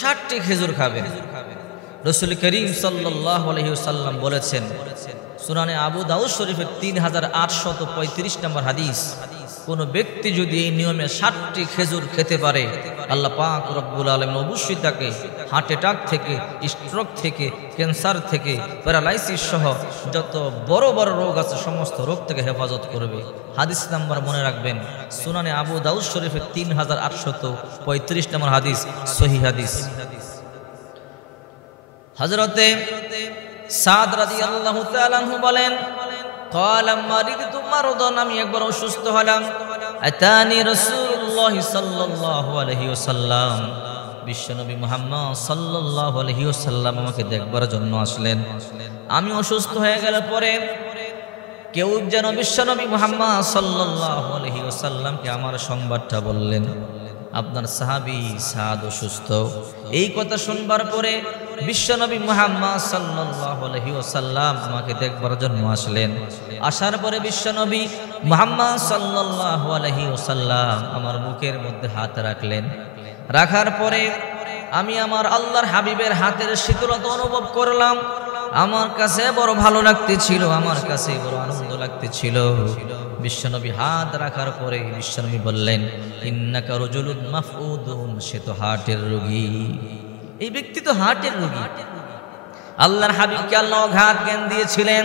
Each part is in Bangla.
60টি খেজুর খাবেন। রাসূল করিম সাল্লাল্লাহু আলাইহি ওয়াসাল্লাম বলেছেন, সুনানে আবু দাউদ শরীফের 3835 নম্বর হাদিস, কোন ব্যক্তি যদি এই নিয়মে 60টি খেজুর খেতে পারে, আল্লাহ পাক রব্বুল আলামিন অবশ্যই তাকে হার্ট অ্যাটাক থেকে, স্ট্রোক থেকে, ক্যান্সার থেকে, প্যারালাইসিস সহ যত বড় বড় রোগ আছে সমস্ত রোগ থেকে হেফাজত করবে। হাদিস নাম্বার মনে রাখবেন, সুনানে আবু দাউদ শরীফের 3835 নম্বর হাদিস, সহিহ হাদিস। হযরতে সাদ রাদিয়াল্লাহু তাআলা আনহু বলেন, ক্বালা মারিদতু মারদান, আমি একবার অসুস্থ হলাম। আতানি রাসূলুল্লাহ সাল্লাল্লাহু আলাইহি ওয়াসাল্লাম, বিশ্বনবী মুহাম্মদ সাল্লাল্লাহু আলাইহি ওয়াসাল্লাম আমাকে দেখবার জন্য আসলেন। আমি অসুস্থ হয়ে গেল পরে কেউ যেন বিশ্বনবী মুহাম্মদ সাল্লাল্লাহু আলাইহি ওয়াসাল্লামকে আমার সংবাদটা বললেন, আপনার সাহাবী সাদ অসুস্থ। এই কথা শুনবার পরে বিশ্বনবী মুহাম্মদ সাল্লাল্লাহু আলাইহি ওয়াসাল্লাম আমাকে দেখবার জন্য আসলেন। আসার পরে বিশ্বনবী মুহাম্মদ সাল্লাল্লাহু আলাইহি ওয়াসাল্লাম আমার বুকের মধ্যে হাত রাখলেন। রাখার পরে আমি আমার আল্লাহর হাবিবের হাতের শীতলতা অনুভব করলাম। আমার কাছে বড় ভালো লাগতেছিল, আমার কাছে বড় আনন্দ লাগতেছিল। বিশ্বনবী হাত রাখার পরে বিশ্বনবী বললেন, ইন্নাকা রাজুলুন মাফউদুন, সে তো হার্টের রোগী। এই ব্যক্তি তো হার্টের রোগী। আল্লাহর হাবিবকে আল্লাহ অগাধ জ্ঞান দিয়েছিলেন।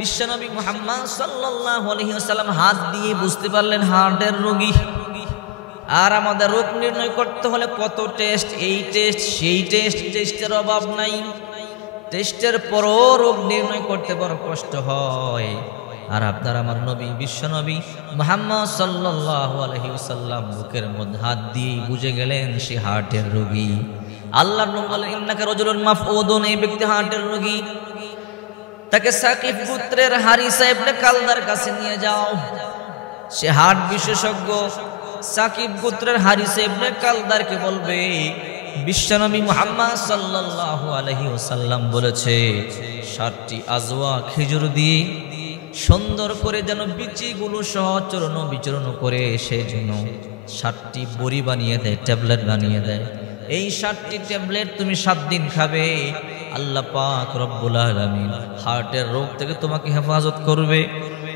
বিশ্বনবী মুহাম্মদ সাল্লাল্লাহু আলাইহি ওয়াসাল্লাম হাত দিয়ে বুঝতে পারলেন হার্টের রোগী। আর আমাদের রোগ নির্ণয় করতে হলে কত টেস্ট, এই টেস্ট সেই টেস্ট, টেস্টের অভাব নাই। টেস্টের পরও রোগ নির্ণয় করতে বড় কষ্ট হয়। আর আপনার আমার নবী বিশ্বনবী মুহাম্মদ সাল্লাল্লাহু আলাইহি ওয়াসাল্লাম বুকের মধ্যে হাত দিয়ে বুঝে গেলেন সে হার্টের রোগী। আল্লাহর নবী বলেন, ইন্নাকা রাজুলুন মাফউদুন, এই ব্যক্তি হার্টের রোগী। তাকে সাকিব গোত্রের হারিসা ইবনে কালদার কাছে নিয়ে যাও। সে হার্ট বিশেষজ্ঞ। সাকিব গোত্রের হারিসা ইবনে কালদারকে বলবে, বিশ্বনবী মুহাম্মদ সাল্লাল্লাহু আলাইহি ওয়াসাল্লাম বলেছে 60টি আজওয়া খেজুর দিয়ে সুন্দর করে যেন বিচিগুলো সহ চূর্ণ বিচূর্ণ করে সেই জন্য 60টি বড়ি বানিয়ে দেয়, ট্যাবলেট বানিয়ে দেয়। এই 60টি ট্যাবলেট তুমি 7 দিন খাবে। আল্লাহ পাক রব্বুল আলামিন হার্টের রোগ থেকে তোমাকে হেফাজত করবে,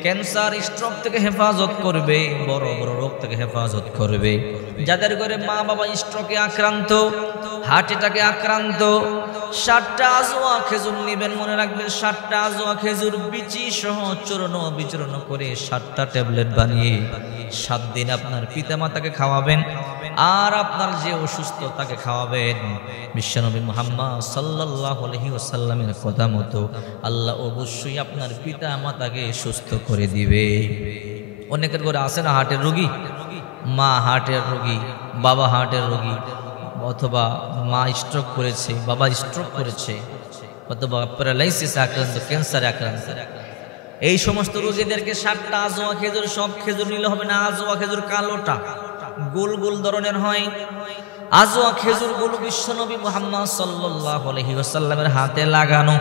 ক্যান্সার স্ট্রোক থেকে হেফাজত করবে, বড় বড় রোগ থেকে হেফাজত করবে। যাদের ঘরে মা বাবা স্ট্রোকে আক্রান্ত, হার্ট অ্যাটাকে আক্রান্ত, 60টা আজওয়া খেজুর নেবেন। মনে রাখবেন, 60টা আজওয়া খেজুর বিচি সহ চূর্ণ বিচূর্ণ করে 60টা ট্যাবলেট বানিয়ে 7 দিন আপনার পিতামাতাকে খাওয়াবেন। আর আপনার যে অসুস্থ তাকে খাওয়াবেন। বিশ্বনবী মুহাম্মদ সাল্লাল্লাহু আলাইহি ওয়াসাল্লামের কথা মতো আল্লাহ অবশ্যই আপনার পিতা মাতাকে সুস্থ করে দিবে। অনেকের ঘরে আছে না হার্টের রোগী, মা হার্টের রোগী, বাবা হার্টের রোগী, অথবা মা স্ট্রোক করেছে, বাবা স্ট্রোক করেছে, অথবা প্যারালাইসিস আক্রান্ত, ক্যান্সারে আক্রান্ত। এই সমস্ত রোগীদেরকে 60টা আজওয়া খেজুর, সব খেজুর নিলে হবে না। আজওয়া খেজুর কালোটা গোল গোল ধরনের হয়। আজওয়া খেজুরগুলো বিশ্বনবী মুহাম্মদ সাল্লাল্লাহু আলাইহি ওয়াসাল্লামের হাতে লাগানো।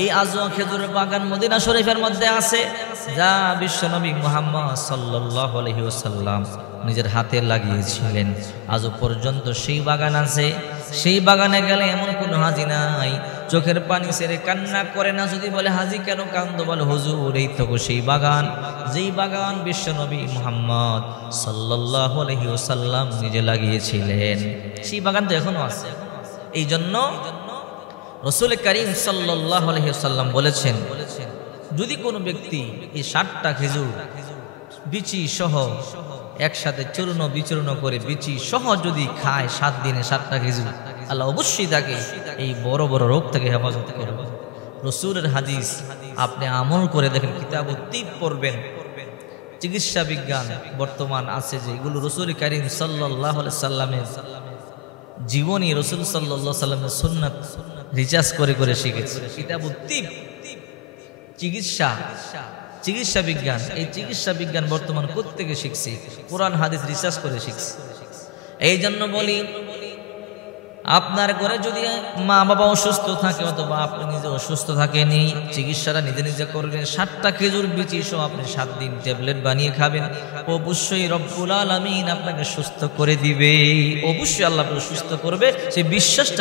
এই আজওয়া খেজুরের বাগান মদিনা শরীফের মধ্যে আছে, যা বিশ্বনবী মুহাম্মদ সাল্লাল্লাহু আলাইহি ওয়াসাল্লাম নিজের হাতে লাগিয়েছিলেন। আজও পর্যন্ত সেই বাগান আছে। সেই বাগানে গেলে এমন কোনো হাজি নাই চোখের পানি ছেড়ে কান্না করে না। যদি বলে, হাজি কেন কান্দো? বলে, হুজুর এই তো সেই বাগান, যেই বাগান বিশ্বনবী মুহাম্মদ সাল্লাল্লাহু আলাইহি ওয়াসাল্লাম নিজে লাগিয়েছিলেন। সেই বাগান তো এখনো আছে। এই জন্য রাসূল করিম সাল্লাল্লাহু আলাইহি ওয়াসাল্লাম বলেছেন, যদি কোনো ব্যক্তি এই 60টা খেজুর বিচি সহ একসাথে চূর্ণ বিচূর্ণ করে বিচি সহ যদি খায় 7 দিনে 7টা খেজুর, আল্লাহ অবশ্যই তাকে এই বড় বড় রোগ থেকে হেফাজত করবে। রাসূলের হাদিস আপনি আমল করে দেখেন, কিতাবুত তিব পড়বেন। চিকিৎসা বিজ্ঞান বর্তমান আছে যে এগুলো রাসূল করিম সাল্লাল্লাহু আলাইহি সাল্লামের জীবনী, রাসূল সাল্লাল্লাহু আলাইহি সাল্লামের সুন্নাত রিসার্চ করে করে শিখেছে। কিতাবুত তিব, চিকিৎসা বিজ্ঞান। এই চিকিৎসা বিজ্ঞান বর্তমান কোত্থেকে শিখছি? কোরআন হাদিস রিসার্চ করে শিখছি। এই জন্য বলি, আপনার ঘরে যদি মা বাবা অসুস্থ থাকে অথবা আপনি নিজে অসুস্থ থাকেন, এই চিকিৎসাটা নিজে নিজে করবেন। 7টা খেজুর বিচি সহ আপনি 7 দিন ট্যাবলেট বানিয়ে খাবেন, অবশ্যই রব্বুল আলামিন আপনাকে সুস্থ করে দিবে। অবশ্যই আল্লাহ সুস্থ করবে, সেই বিশ্বাসটা